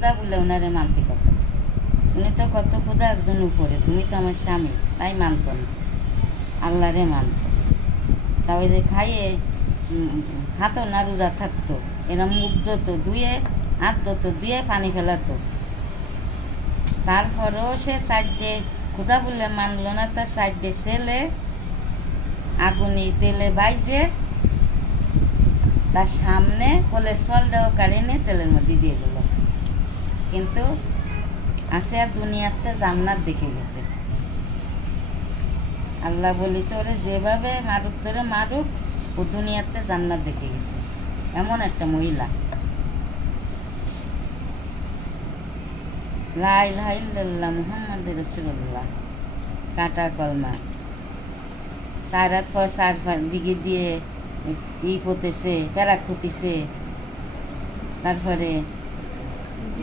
ক্ষুধা বলে ওনারে মানতে কত, উনি তো কত ক্ষুধা একজন উপরে, তুমি তো আমার স্বামী, তাই মানত না, আল্লাহরে মানত। তা ওই যে খাইয়ে খাতো না, রোজা থাকতো, এরম মুখ ধরতো ধুয়ে, হাত ধরতো ধুয়ে পানি ফেলাতো। তারপরেও সে সাইডে ক্ষুধা বলে মানলো না, তার সাইডে ছেলে আগুনি তেলে বাইজে তার সামনে কোলেস্ট্রলটাও কাড়িয়ে তেলের মধ্যে দিয়ে গেল। কিন্তু আসিয়া দুনিয়াতে জান্নাত দেখে গেছে। আল্লাহ বলেছে ওরে যেভাবে মারুক তোরে মারুক, ও দুনিয়াতে জান্নাত দেখে গেছে, এমন একটা মহিলা। লা ইলাহা ইল্লাল্লাহ মুহাম্মাদুর রাসূলুল্লাহ, কাটা কলমা, চার হাত পর চার দিকে দিয়ে পতেছে, প্যারা খুঁতিছে, তারপরে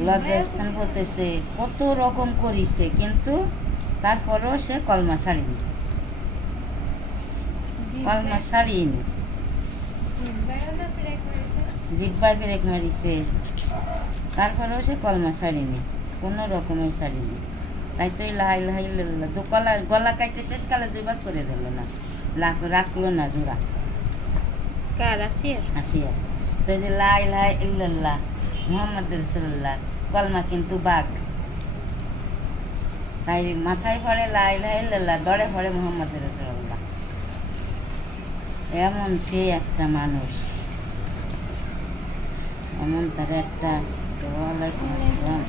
লজ্জাস্থান পতেছে, কত রকম করিছে, কিন্তু তারপরেও সে কলমা ছাড়িনি, কলমা ছাড়িনি। জিব্বায় ব্রেক মারিছে, তারপরেও সে কলমা ছাড়িনি, কোনো রকমের ছাড়িনি। তাই তো ইলাহা ইল্লাল্লাহ তো গলা কাটতে শেষকালে দুইবার করে দিল না, রাখলো না জোড়া। কার আসিয়া? আসিয়া তো যে লা ইলাহা ইল্লাল্লাহ মুহাম্মদ রাসূলুল্লাহ, কলমা কিন্তু বাঘ, তাই মাথায় পড়ে লা ইলাহা ইল্লাল্লাহ, দরে পড়ে মুহাম্মদ রাসূলুল্লাহ। এমন সে একটা মানুষ, এমন তার একটা। ওয়ালাইকুম আসসালাম।